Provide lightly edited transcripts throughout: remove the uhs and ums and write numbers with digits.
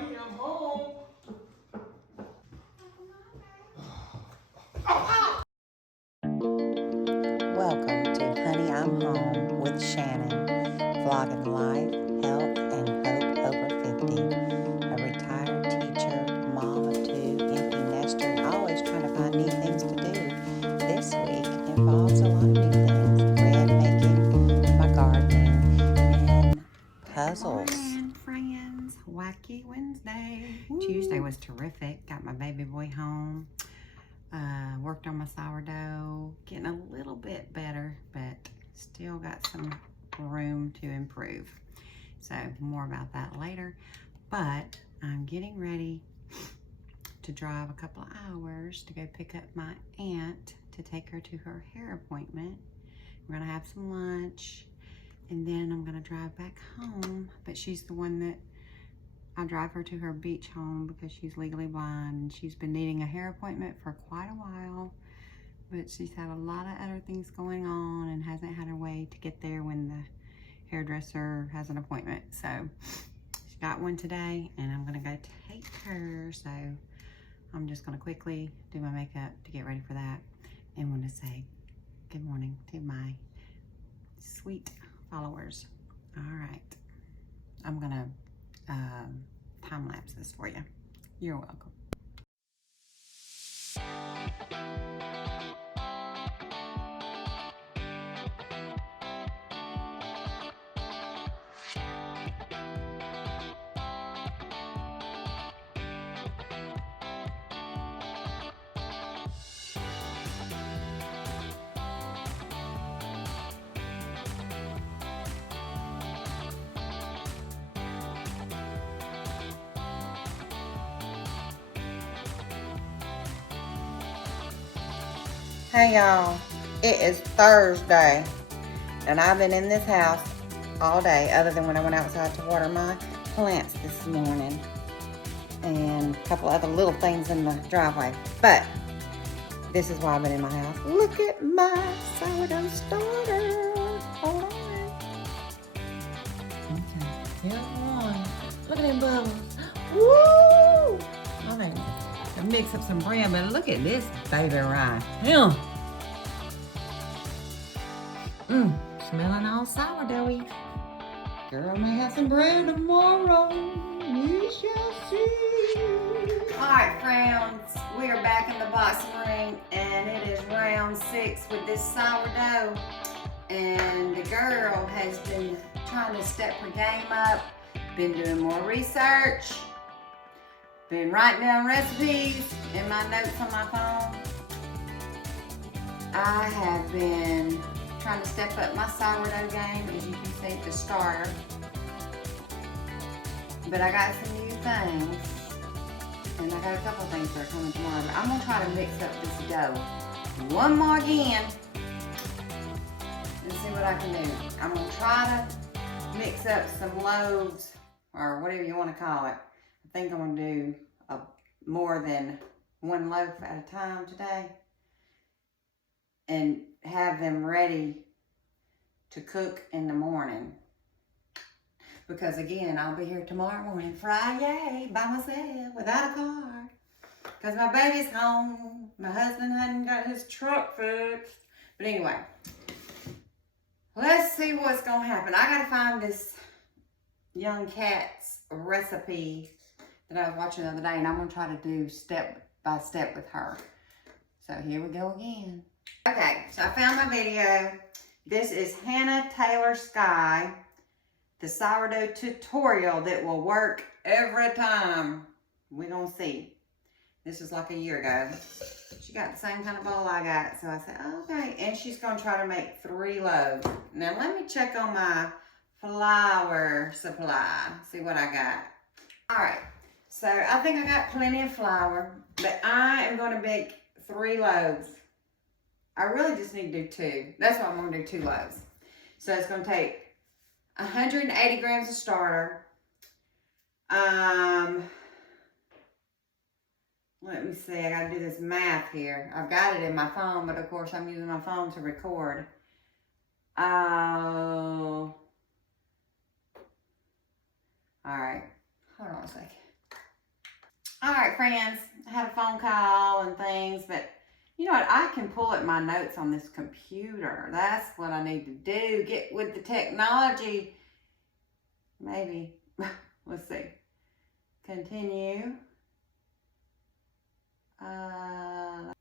Honey, I'm home. Welcome to Honey, I'm Home with Shannon, vlogging life, health, and hope over 50. A retired teacher, mom of two, empty nester, and always trying to find new things to do. This week involves a lot of new things: bread making, my gardening, and puzzles. Morning, friends. Wacky Wednesday. Woo. Tuesday was terrific. Got my baby boy home. Worked on my sourdough, getting a little bit better, but still got some room to improve. So more about that later. But I'm getting ready to drive a couple of hours to go pick up my aunt to take her to her hair appointment. We're gonna have some lunch, and then I'm gonna drive back home. But she's the one that I drive her to her beach home because she's legally blind, and she's been needing a hair appointment for quite a while, but she's had a lot of other things going on and hasn't had her way to get there when the hairdresser has an appointment. So she got one today, and I'm gonna go take her. So I'm just gonna quickly do my makeup to get ready for that, and want to say good morning to my sweet followers. All right, I'm gonna time lapse this for you. You're welcome. Hey y'all, it is Thursday, and I've been in this house all day, other than when I went outside to water my plants this morning, and a couple other little things in the driveway. But this is why I've been in my house. Look at my sourdough starter. Hold on. Okay, here's one. Look at them bubbles. Woo! I think I mix up some bread, but look at this baby right here. Smelling all sourdoughy. Girl may have some bread tomorrow. We shall see. Alright, friends, we are back in the boxing ring, and it is round 6 with this sourdough. And the girl has been trying to step her game up, been doing more research, been writing down recipes in my notes on my phone. I have been trying to step up my sourdough game, as you can see, the starter. But I got some new things, and I got a couple things that are coming tomorrow. But I'm gonna try to mix up this dough one more again and see what I can do. I'm gonna try to mix up some loaves, or whatever you want to call it. I think I'm gonna do more than one loaf at a time today, and have them ready to cook in the morning. Because again, I'll be here tomorrow morning, Friday, by myself, without a car. Because my baby's home. My husband hadn't got his truck fixed. But anyway, let's see what's gonna happen. I gotta find this young cat's recipe that I was watching the other day, and I'm gonna try to do step by step with her. So here we go again. Okay, so I found my video. This is Hannah Taylor Sky, the sourdough tutorial that will work every time. We're gonna see. This is like a year ago. She got the same kind of bowl I got, so I said, oh, okay. And she's gonna try to make 3 loaves. Now let me check on my flour supply, see what I got. All right, so I think I got plenty of flour, but I am gonna make 3 loaves. I really just need to do 2. That's why I'm gonna do 2 loaves. So it's gonna take 180 grams of starter. Let me see, I gotta do this math here. I've got it in my phone, but of course I'm using my phone to record. All right, hold on a second. All right, friends, I had a phone call and things, but you know what? I can pull up my notes on this computer. That's what I need to do. Get with the technology. Maybe. Let's see. Continue. Okay.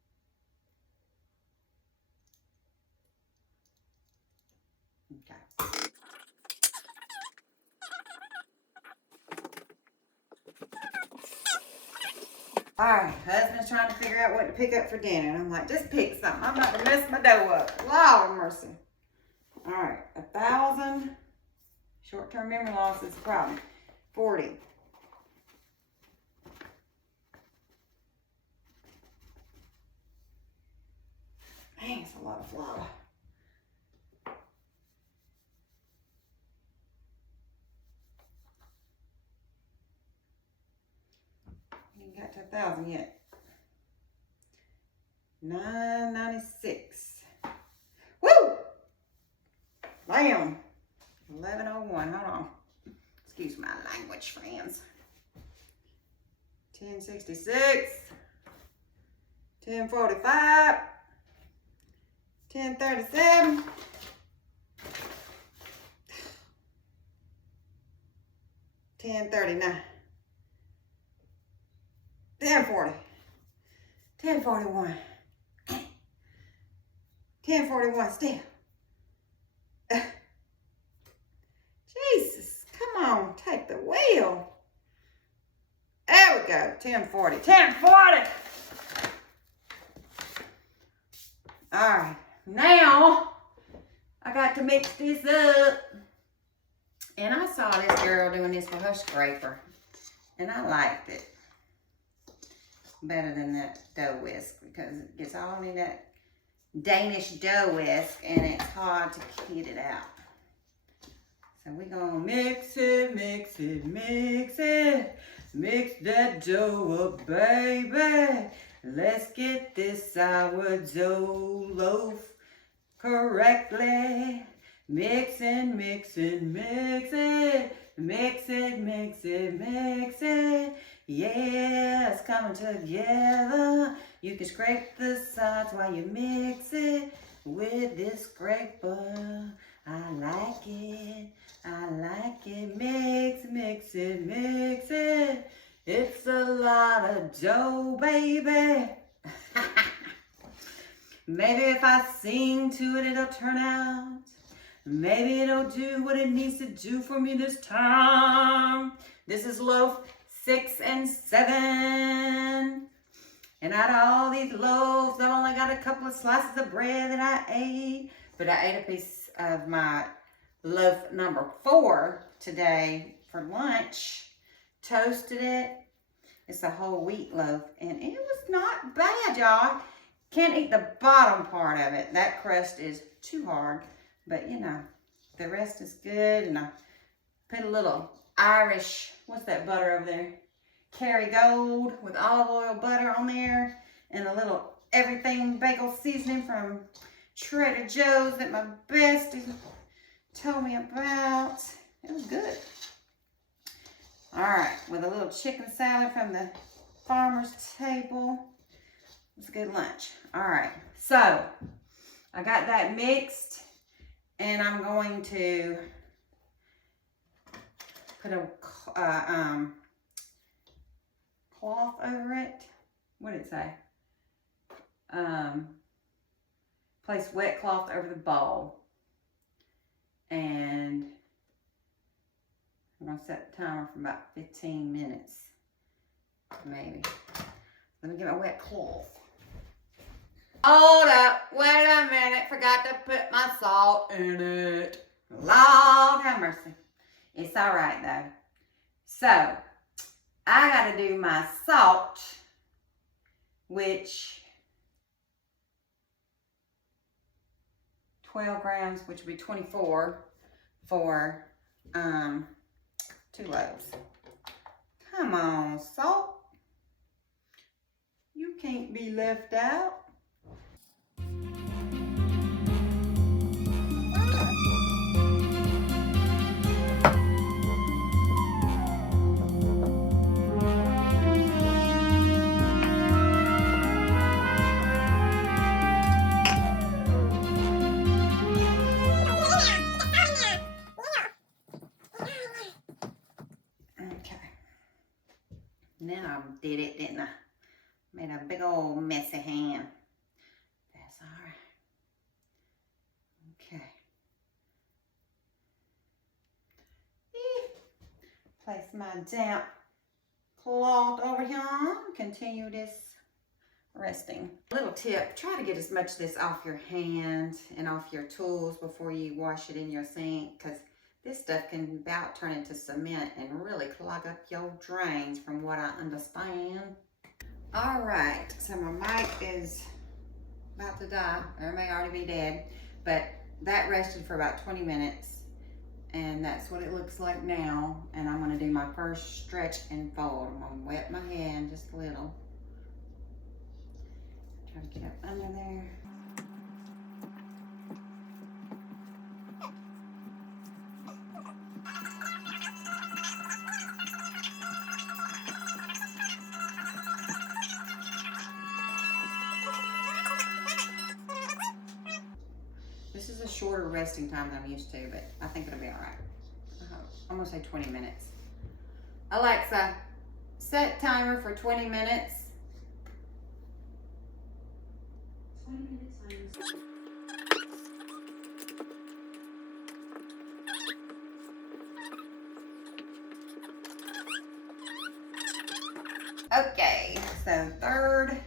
All right, husband's trying to figure out what to pick up for dinner. And I'm like, just pick something. I'm about to mess my dough up. Lord mercy. All right, 1,000. Short-term memory loss is a problem. 40. Dang, it's a lot of flour. You ain't got to 1,000 yet. 996. Woo! Bam! 1101. Hold on. Excuse my language, friends. 1066. 1045. 1037. 1039. 1040. 1041. 1041 still. Jesus, come on, take the wheel. There we go, 1040. 1040. All right, now I got to mix this up. And I saw this girl doing this with her scraper, and I liked it better than that dough whisk because it gets all in that Danish dough whisk and it's hard to get it out. So we're gonna mix it, mix it, mix it. Mix that dough up, baby. Let's get this sourdough loaf correctly. Mix it, mix it, mix it. Mix it, mix it, mix it. Yeah, it's coming together. You can scrape the sides while you mix it with this scraper. I like it. I like it. Mix, mix it, mix it. It's a lot of dough, baby. Maybe if I sing to it, it'll turn out. Maybe it'll do what it needs to do for me this time. This is loaf 6 and 7. And out of all these loaves, I only got a couple of slices of bread that I ate. But I ate a piece of my loaf number 4 today for lunch. Toasted it. It's a whole wheat loaf. And it was not bad, y'all. Can't eat the bottom part of it. That crust is too hard. But, you know, the rest is good. And I put a little Irish, what's that butter over there? Kerrygold with olive oil butter on there. And a little everything bagel seasoning from Trader Joe's that my bestie told me about. It was good. All right, with a little chicken salad from the farmer's table. It was a good lunch. All right, so I got that mixed. And I'm going to put a cloth over it. What did it say? Place wet cloth over the bowl. And I'm going to set the timer for about 15 minutes. Maybe. Let me get my wet cloth. Hold up, wait a minute, forgot to put my salt in it. Lord have mercy. It's all right though. So, I gotta do my salt, which 12 grams, which would be 24 for 2 loaves. Come on, salt. You can't be left out. And then I did it, didn't I? Made a big old messy hand. That's all right. Okay. Place my damp cloth over here. Continue this resting. Little tip, try to get as much of this off your hand and off your tools before you wash it in your sink, because this stuff can about turn into cement and really clog up your drains from what I understand. All right, so my mic is about to die, or it may already be dead, but that rested for about 20 minutes, and that's what it looks like now. And I'm gonna do my first stretch and fold. I'm gonna wet my hand just a little. Try to get up under there. This is a shorter resting time than I'm used to, but I think it'll be all right. I'm gonna say 20 minutes. Alexa, set timer for 20 minutes. 20 minutes. Okay, so third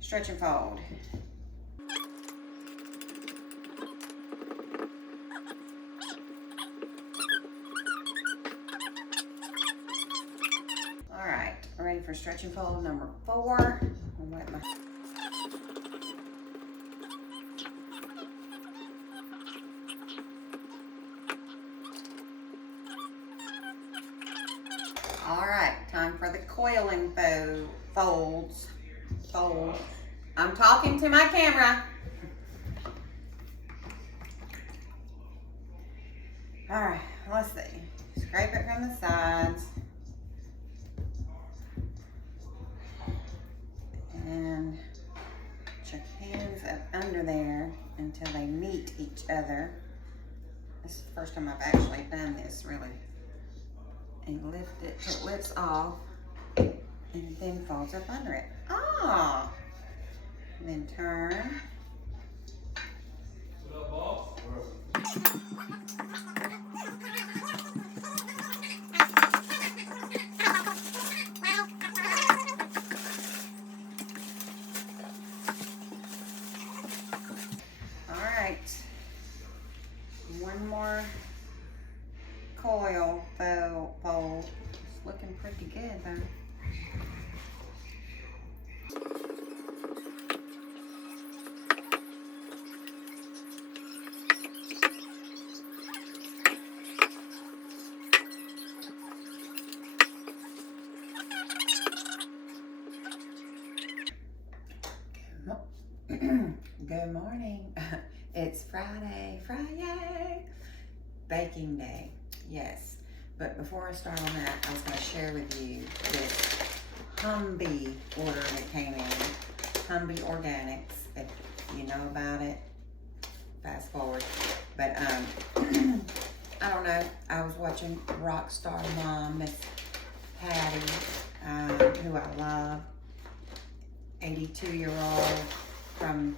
stretch and fold. All right, ready for stretch and fold number 4. I'll wet my All right, time for the coiling folds. I'm talking to my camera. All right, let's see. Scrape it from the sides. And put your hands up under there until they meet each other. This is the first time I've actually done this, really. And lift it till it lifts off, and then folds up under it. Ah! And then turn. What up, boss? All right. One more coil fold. It's looking pretty good though. Good morning. It's Friday, baking day. Yes, but before I start on that, I was going to share with you this Humby order that came in. Humby Organics. If you know about it, fast forward. But I don't know. I was watching Rockstar Mom, Miss Patty, who I love, 82-year-old from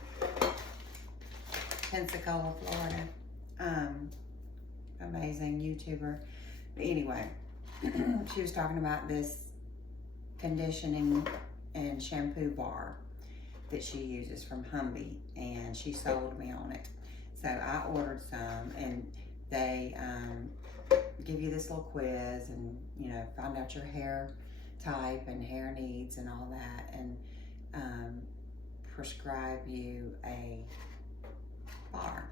Pensacola, Florida. Amazing YouTuber. But anyway, she was talking about this conditioning and shampoo bar that she uses from Humby, and she sold me on it. So I ordered some, and they give you this little quiz, and you know, find out your hair type and hair needs and all that, and prescribe you a bar.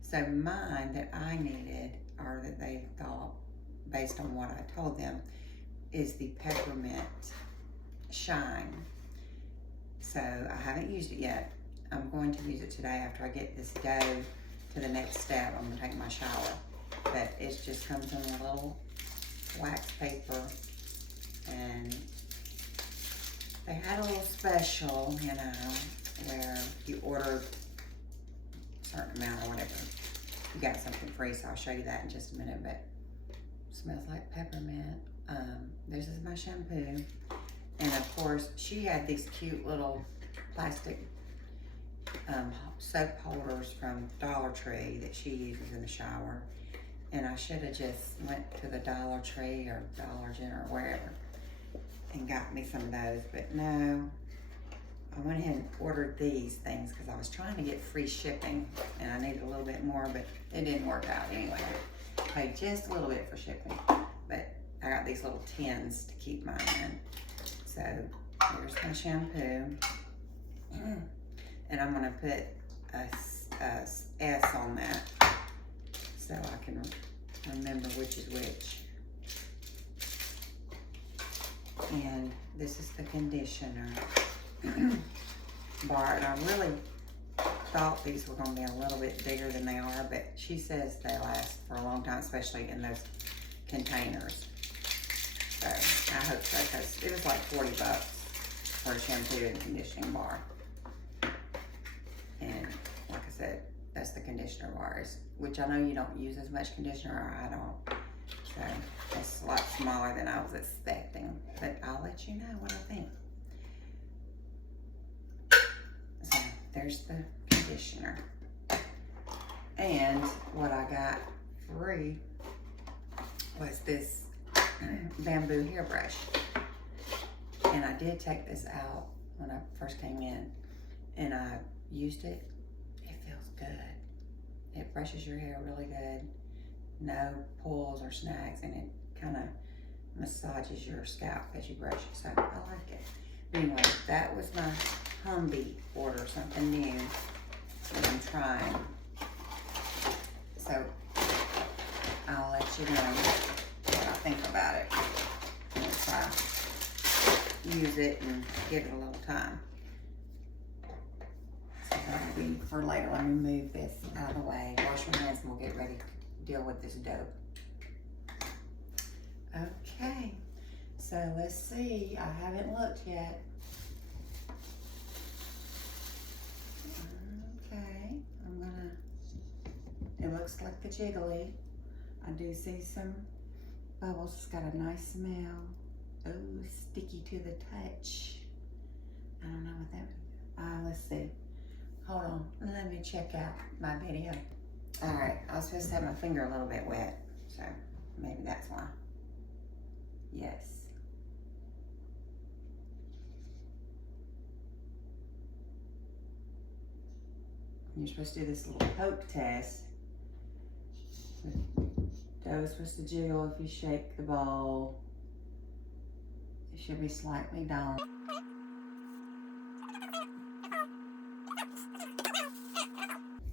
So mine that I needed, or that they thought, based on what I told them, is the Peppermint Shine. So I haven't used it yet. I'm going to use it today after I get this dough to the next step. I'm gonna take my shower. But it just comes in a little wax paper, and they had a little special, you know, where you order a certain amount or whatever, you got something free. So I'll show you that in just a minute. But it smells like peppermint. This is my shampoo. And of course, she had these cute little plastic soap holders from Dollar Tree that she uses in the shower. And I should have just went to the Dollar Tree or Dollar General or wherever and got me some of those, but no. I went ahead and ordered these things because I was trying to get free shipping and I needed a little bit more, but it didn't work out anyway. I paid just a little bit for shipping, but I got these little tins to keep mine in. So here's my shampoo. And I'm gonna put a S on that so I can remember which is which. And this is the conditioner bar. And I really thought these were gonna be a little bit bigger than they are, but she says they last for a long time, especially in those containers. So I hope so, because it was like 40 bucks for a shampoo and conditioning bar. And like I said, that's the conditioner bars, which I know you don't use as much conditioner, or I don't. So it's a lot smaller than I was expecting, but I'll let you know what I think. So there's the conditioner. And what I got free was this bamboo hairbrush. And I did take this out when I first came in, and I used it. It feels good. It brushes your hair really good. No pulls or snags, and it kind of massages your scalp as you brush it, so I like it. But anyway, that was my Humvee order, something new that I'm trying. So I'll let you know what I think about it once I use it and give it a little time. So that'll be for later. Let me move this out of the way, wash my hands, and we'll get ready to deal with this dough. Okay, so let's see. I haven't looked yet. Okay, it looks like the jiggly. I do see some bubbles. It's got a nice smell. Oh, sticky to the touch. I don't know what that, let's see. Hold on, let me check out my video. All right, I was supposed to have my finger a little bit wet, so maybe that's why. Yes. You're supposed to do this little poke test. The dough is supposed to jiggle if you shake the bowl. It should be slightly down.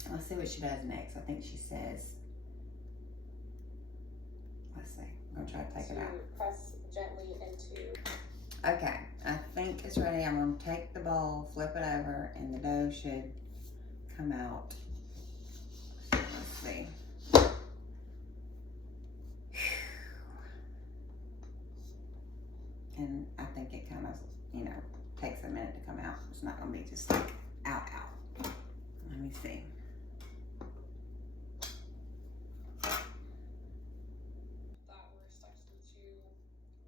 Let's see what she does next. I think she says, let's see. I'm gonna try to take it out. Press gently into. Okay, I think it's ready. I'm gonna take the bowl, flip it over, and the dough should come out. Let's see. And I think it kind of, takes a minute to come out. It's not gonna be just like out. Let me see. That were stuck into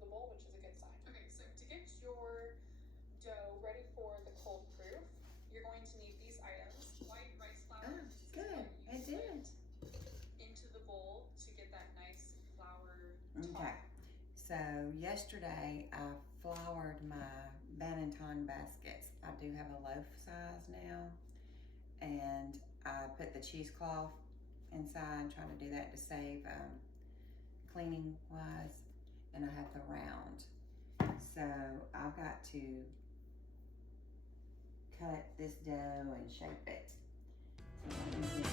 the bowl, which is a good sign. Okay, so to get your dough ready for the cold proof, you're going to need these items. White rice flour. Oh, good. It did. Into the bowl to get that nice flour Okay. top. So yesterday I floured my Banneton baskets. I do have a loaf size now, and I put the cheesecloth inside, trying to do that to save cleaning wise, and I have the round. So I've got to cut this dough and shape it. So let me see.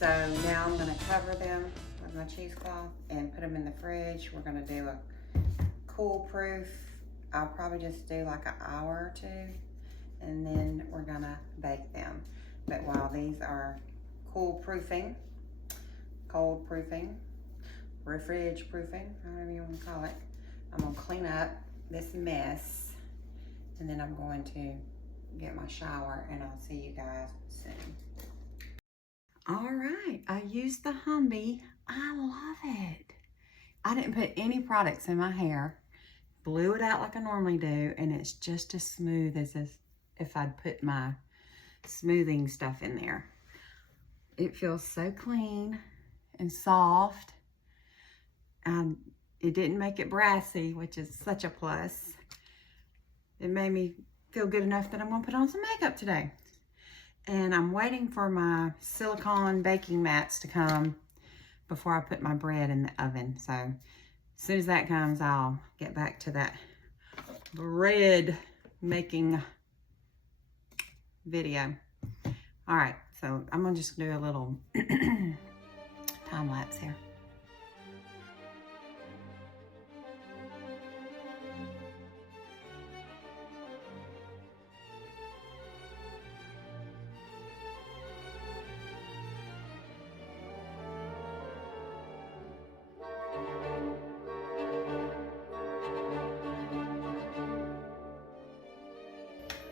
So now I'm gonna cover them with my cheesecloth and put them in the fridge. We're gonna do a cool proof. I'll probably just do like an hour or two, and then we're gonna bake them. But while these are cool proofing, cold proofing, refrige proofing, however you want to call it, I'm gonna clean up this mess, and then I'm going to get my shower, and I'll see you guys soon. All right, I used the Humvee. I love it. I didn't put any products in my hair. Blew it out like I normally do, and it's just as smooth as if I'd put my smoothing stuff in there. It feels so clean and soft. It didn't make it brassy, which is such a plus. It made me feel good enough that I'm gonna put on some makeup today. And I'm waiting for my silicone baking mats to come before I put my bread in the oven. So as soon as that comes, I'll get back to that bread making video. All right, so I'm gonna just do a little time lapse here.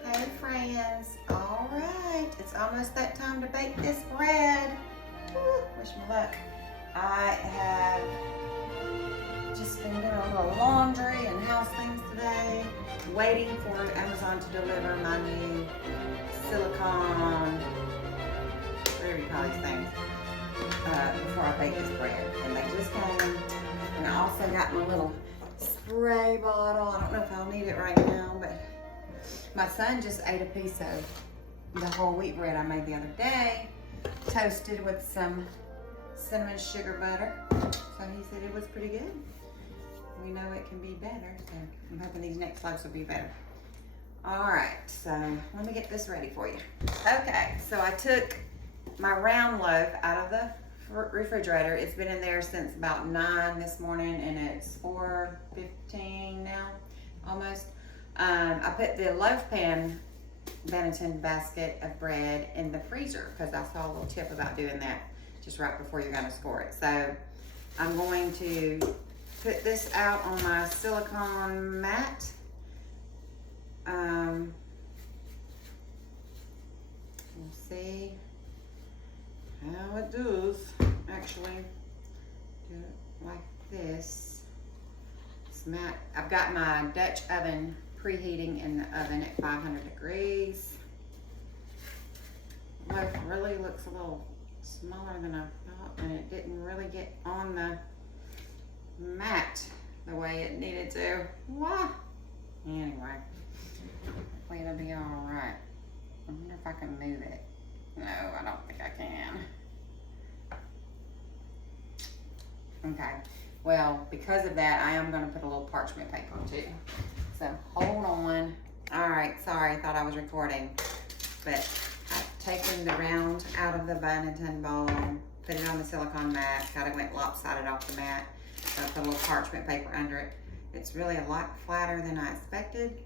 Hey friends, all right, it's almost that time to bake this bread. Woo, wish me luck. I have just been doing a little laundry and house things today, waiting for Amazon to deliver my new silicone, whatever you call these things, before I bake this bread. And they just came, and I also got my little spray bottle. I don't know if I'll need it right now, but my son just ate a piece of the whole wheat bread I made the other day, toasted with some cinnamon sugar butter. So he said it was pretty good. We know it can be better, so I'm hoping these next loaves will be better. All right, so let me get this ready for you. Okay, so I took my round loaf out of the refrigerator. It's been in there since about 9 this morning, and it's 4:15 now, almost. I put the loaf pan Benetton basket of bread in the freezer because I saw a little tip about doing that just right before you're gonna score it. So I'm going to put this out on my silicone mat. We'll see how it does. Actually, do it like this. This mat, I've got my Dutch oven preheating in the oven at 500 degrees. Loaf really looks a little smaller than I thought, and it didn't really get on the mat the way it needed to. Wah! Anyway, hopefully it'll be all right. I wonder if I can move it. No, I don't think I can. Okay, well, because of that, I am gonna put a little parchment paper too. So hold on. All right, sorry, I thought I was recording, but I've taken the round out of the Benetton bowl, put it on the silicone mat, kind of went lopsided off the mat. So I put a little parchment paper under it. It's really a lot flatter than I expected,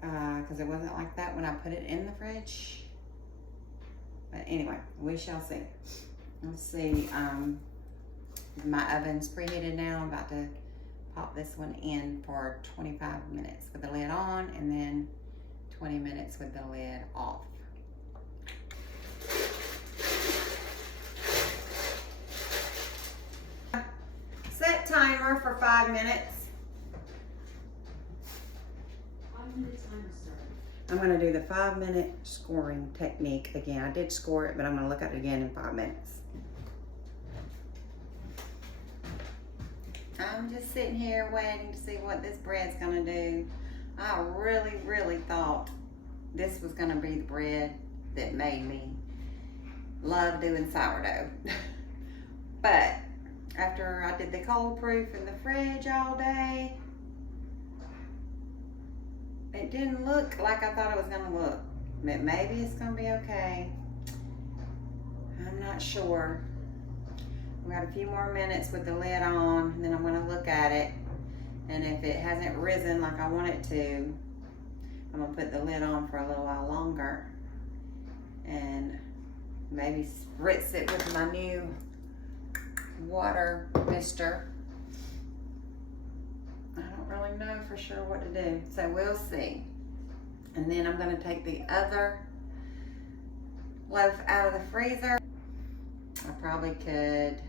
because it wasn't like that when I put it in the fridge. But anyway, we shall see. Let's see, my oven's preheated now. I'm about to pop this one in for 25 minutes with the lid on, and then 20 minutes with the lid off. Set timer for 5 minutes. 5-minute timer started. I'm gonna do the 5-minute scoring technique again. I did score it, but I'm gonna look at it again in 5 minutes. I'm just sitting here waiting to see what this bread's gonna do. I really, really thought this was gonna be the bread that made me love doing sourdough. But after I did the cold proof in the fridge all day, it didn't look like I thought it was gonna look. But maybe it's gonna be okay. I'm not sure. We got a few more minutes with the lid on, and then I'm gonna look at it. And if it hasn't risen like I want it to, I'm gonna put the lid on for a little while longer and maybe spritz it with my new water mister. I don't really know for sure what to do, so we'll see. And then I'm gonna take the other loaf out of the freezer. I probably could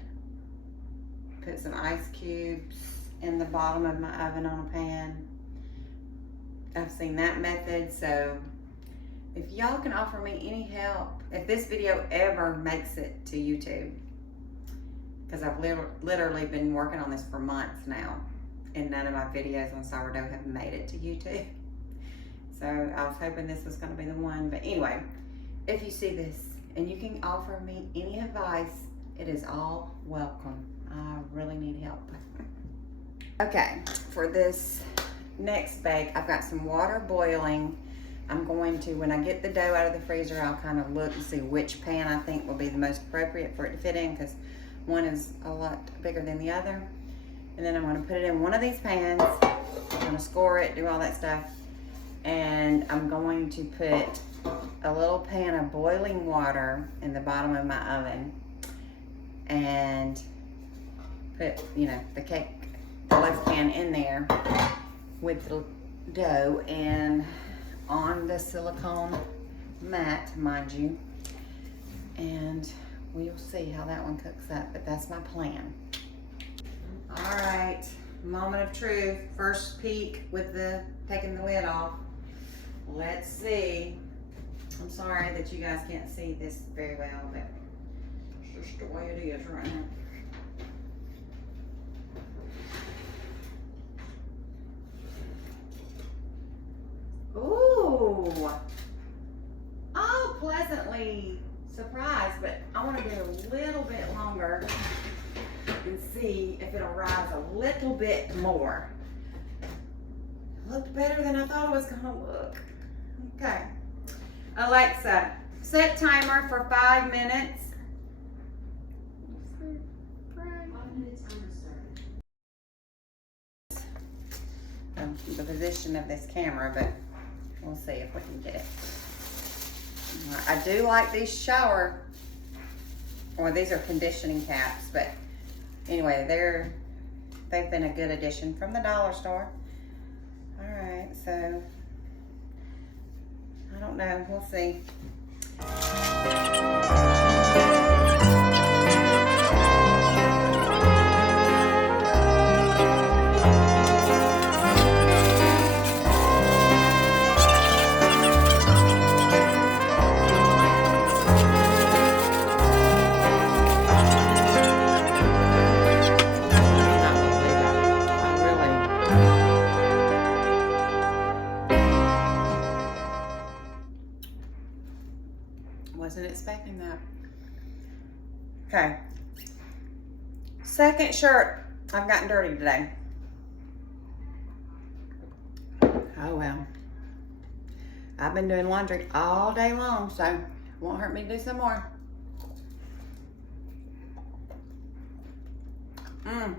put some ice cubes in the bottom of my oven on a pan. I've seen that method, so if y'all can offer me any help, if this video ever makes it to YouTube, because I've literally been working on this for months now, and none of my videos on sourdough have made it to YouTube. So I was hoping this was gonna be the one, but anyway, if you see this and you can offer me any advice, it is all welcome. I really need help. Okay, for this next bake, I've got some water boiling. I'm going to, when I get the dough out of the freezer, I'll kind of look and see which pan I think will be the most appropriate for it to fit in, because one is a lot bigger than the other. And then I'm going to put it in one of these pans. I'm going to score it, do all that stuff. And I'm going to put a little pan of boiling water in the bottom of my oven and put, you know, the loaf pan in there with the dough and on the silicone mat, mind you. And we'll see how that one cooks up, but that's my plan. All right, moment of truth. First peek with taking the lid off. Let's see. I'm sorry that you guys can't see this very well, but it's just the way it is right now. Ooh, oh, pleasantly surprised, but I want to do a little bit longer and see if it'll rise a little bit more. Looked better than I thought it was gonna look. Okay, Alexa, set timer for 5 minutes. 5-minute timer started. The position of this camera, but we'll see if we can get it. I do like these shower, or these are conditioning caps, but anyway, they've been a good addition from the dollar store. All right, so I don't know, we'll see. Wasn't expecting that. Okay. Second shirt. I've gotten dirty today. Oh well. I've been doing laundry all day long, so it won't hurt me to do some more. That's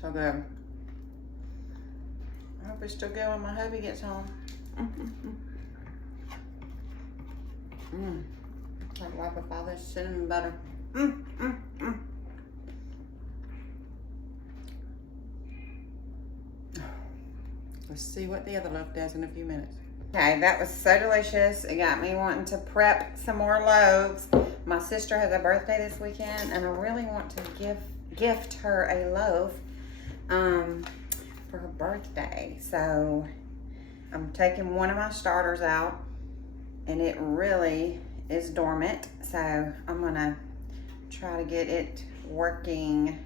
so good. I hope it's still good when my hubby gets home. Like wipe up all this cinnamon butter. Let's see what the other loaf does in a few minutes. Okay, that was so delicious. It got me wanting to prep some more loaves. My sister has a birthday this weekend, and I really want to gift her a loaf for her birthday. So I'm taking one of my starters out, and it really is dormant. So I'm gonna try to get it working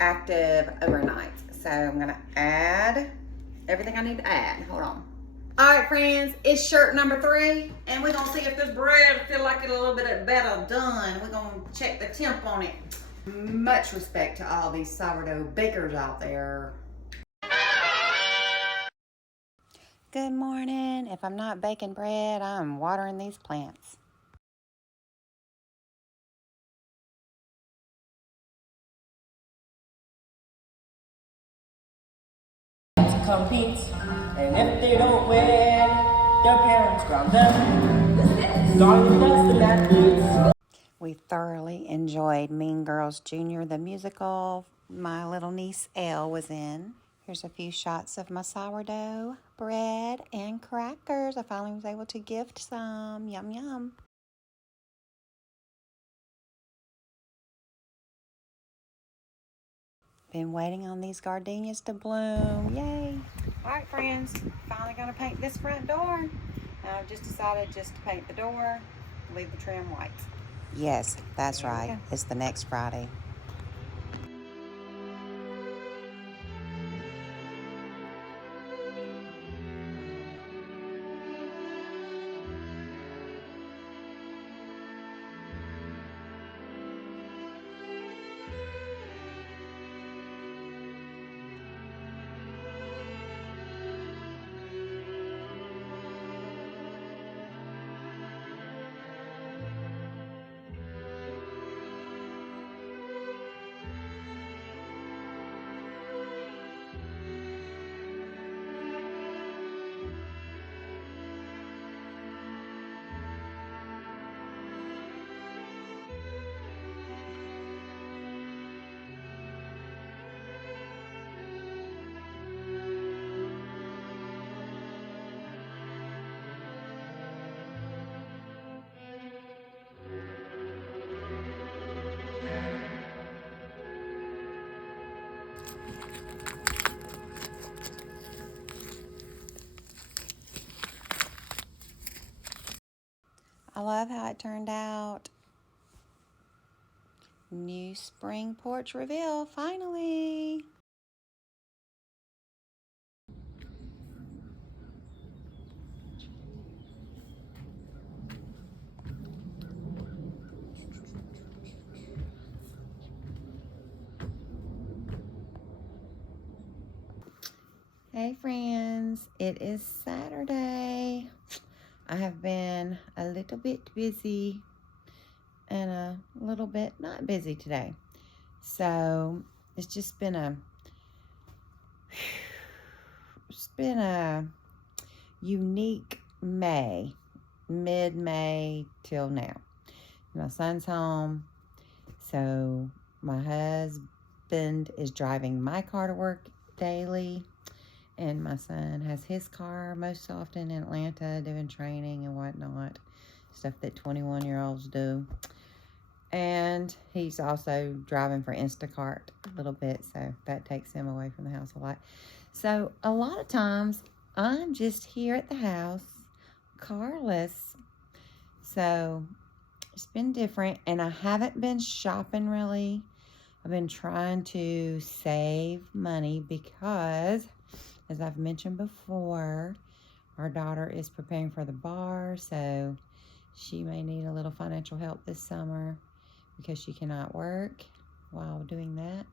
active overnight. So I'm gonna add everything I need to add. Hold on. All right, friends, it's shirt number 3, and we're gonna see if this bread feel like it's a little bit better done. We're gonna check the temp on it. Much respect to all these sourdough bakers out there. Good morning. If I'm not baking bread, I'm watering these plants. To compete, and if they don't win, their parents ground them. Darling, that's the athletes. We thoroughly enjoyed Mean Girls Jr., the musical my little niece Elle was in. Here's a few shots of my sourdough bread and crackers. I finally was able to gift some. Yum, yum. Been waiting on these gardenias to bloom. Yay. All right, friends, finally gonna paint this front door. I've just decided just to paint the door, leave the trim white. Yes, that's There we right. go. It's the next Friday. I love how it turned out. New spring porch reveal, finally. Hey friends, it is Saturday. I have been a little bit busy and a little bit not busy today. So it's just been a unique May, mid-May till now. My son's home, so my husband is driving my car to work daily, and my son has his car most often in Atlanta doing training and whatnot, stuff that 21-year-olds do. And he's also driving for Instacart a little bit, so that takes him away from the house a lot. So a lot of times I'm just here at the house, carless. So it's been different, and I haven't been shopping really. I've been trying to save money because, as I've mentioned before, our daughter is preparing for the bar, so she may need a little financial help this summer because she cannot work while doing that.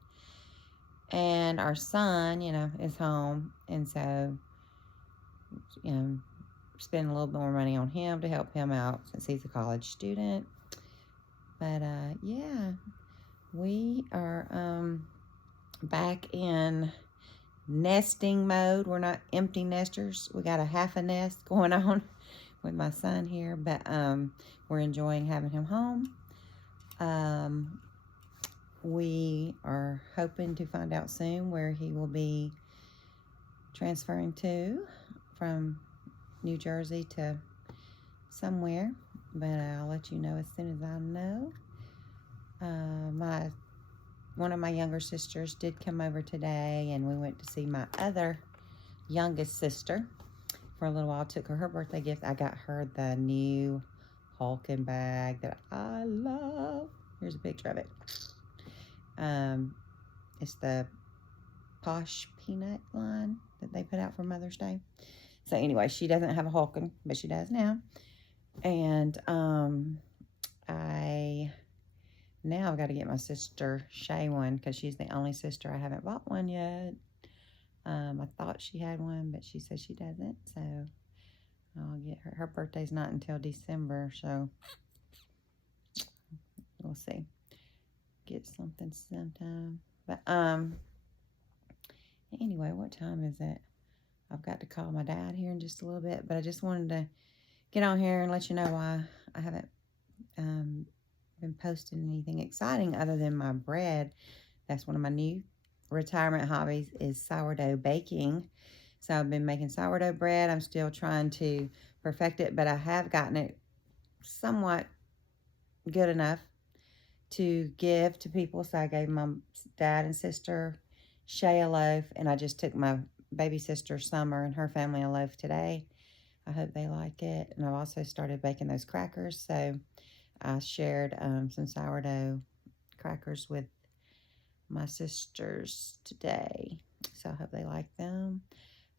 And our son, is home, and so, spend a little more money on him to help him out since he's a college student. But yeah, we are back in nesting mode. We're not empty nesters. We got a half a nest going on with my son here, but we're enjoying having him home. We are hoping to find out soon where he will be transferring to from New Jersey to somewhere, but I'll let you know as soon as I know. One of my younger sisters did come over today, and we went to see my other youngest sister for a little while. Took her birthday gift. I got her the new Hulkin bag that I love. Here's a picture of it. It's the Posh Peanut line that they put out for Mother's Day. So anyway, she doesn't have a Hulkin, but she does now. And I've got to get my sister Shay one because she's the only sister I haven't bought one yet. I I thought she had one, but she said she doesn't, so I'll get her. Her birthday's not until December, so we'll see. Get something sometime. But anyway, what time is it? I've got to call my dad here in just a little bit, but I just wanted to get on here and let you know why I haven't been posting anything exciting other than my bread. That's one of my new retirement hobbies, is sourdough baking. So I've been making sourdough bread. I'm still trying to perfect it, but I have gotten it somewhat good enough to give to people. So I gave my dad and sister Shay a loaf, and I just took my baby sister Summer and her family a loaf today. I hope they like it. And I've also started baking those crackers. So I shared some sourdough crackers with my sisters today. So I hope they like them.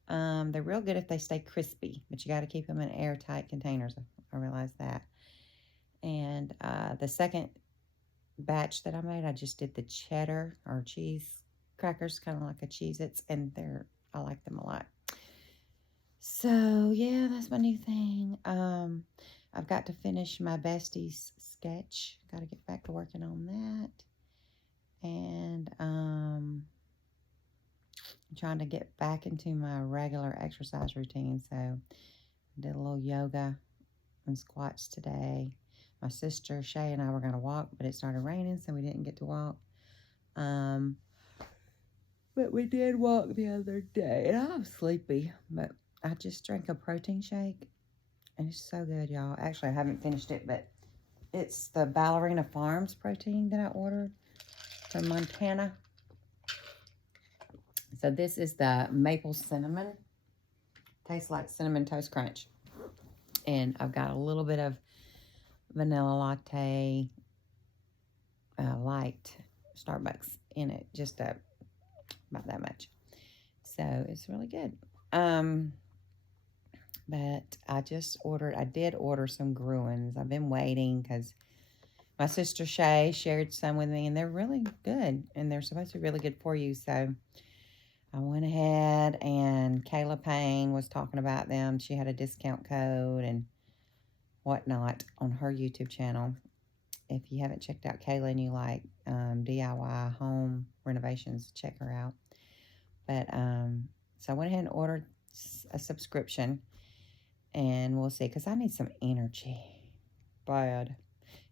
They're real good if they stay crispy, but you got to keep them in airtight containers. I realize that. And the second batch that I made, I just did the cheddar or cheese crackers, kind of like a Cheez-Its, and I like them a lot. So yeah, that's my new thing. I've got to finish my besties sketch. Got to get back to working on that. And I'm trying to get back into my regular exercise routine. So I did a little yoga and squats today. My sister Shay and I were going to walk, but it started raining, so we didn't get to walk. But we did walk the other day, and I'm sleepy, but I just drank a protein shake, and it's so good, y'all. Actually, I haven't finished it, but it's the Ballerina Farms protein that I ordered from Montana. So this is the maple cinnamon. Tastes like Cinnamon Toast Crunch. And I've got a little bit of vanilla latte light Starbucks in it, just about that much. So it's really good. But I did order some Gruens. I've been waiting because my sister Shay shared some with me, and they're really good, and they're supposed to be really good for you. So I went ahead, and Kayla Payne was talking about them. She had a discount code and whatnot on her YouTube channel. If you haven't checked out Kayla and you like DIY home renovations, check her out. But so I went ahead and ordered a subscription, and we'll see, because I need some energy bad.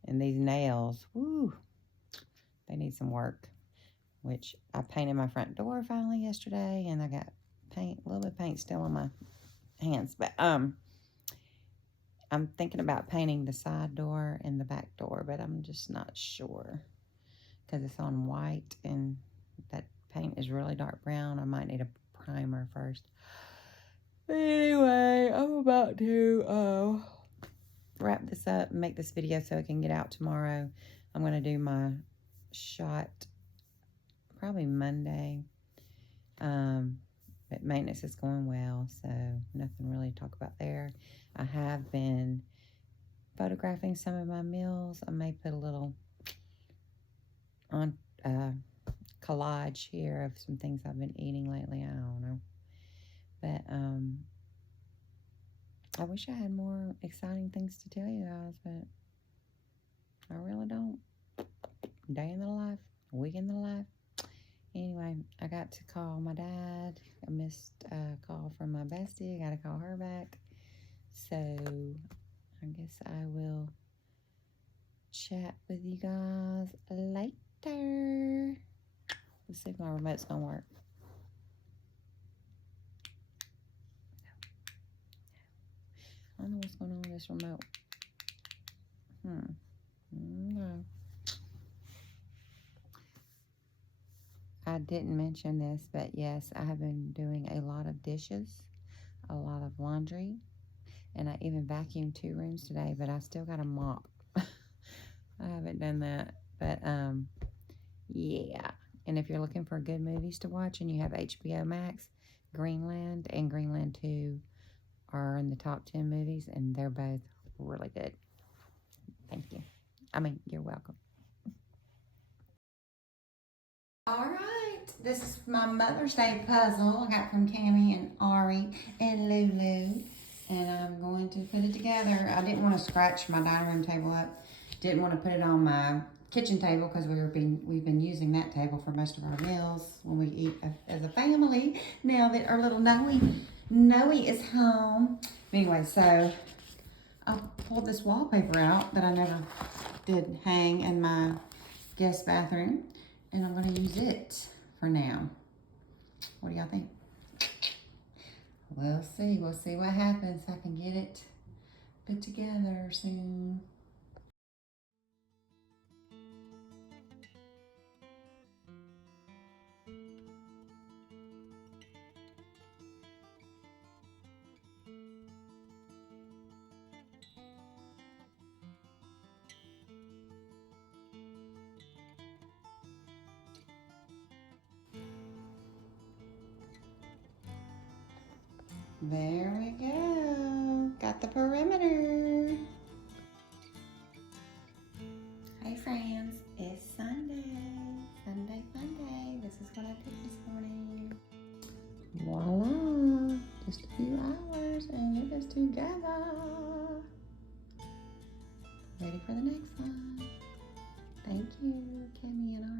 And these nails, woo, they need some work, which I painted my front door finally yesterday, and I got paint, a little bit of paint still on my hands. But I'm thinking about painting the side door and the back door, but I'm just not sure because it's on white, and that paint is really dark brown. I might need a primer first. But anyway, I'm about to wrap this up and make this video so it can get out tomorrow. I'm going to do my shot probably Monday. But maintenance is going well, so nothing really to talk about there. I have been photographing some of my meals. I may put a little on collage here of some things I've been eating lately. I don't know. But I wish I had more exciting things to tell you guys, but I really don't. Day in the life, week in the life. Anyway, I got to call my dad. I missed a call from my bestie. I got to call her back. So I guess I will chat with you guys later. Let's see if my remote's gonna work. I don't know what's going on with this remote. No. I didn't mention this, but yes, I have been doing a lot of dishes, a lot of laundry, and I even vacuumed 2 rooms today, but I still got a mop. I haven't done that, but yeah. And if you're looking for good movies to watch and you have HBO Max, Greenland and Greenland 2 are in the top 10 movies, and they're both really good. Thank you. I mean, you're welcome. All right, this is my Mother's Day puzzle I got from Cammie and Ari and Lulu, and I'm going to put it together. I didn't want to scratch my dining room table up. Didn't want to put it on my kitchen table because we've been using that table for most of our meals when we eat as a family. Now that our little Noe is home. But anyway, so I pulled this wallpaper out that I never did hang in my guest bathroom. And I'm going to use it for now. What do y'all think? We'll see. We'll see what happens. I can get it put together soon. There we go. Got the perimeter. Hey friends, it's Sunday. Sunday, Monday. This is what I did this morning. Voila. Just a few hours and it is together. Ready for the next one. Thank you, Cammie and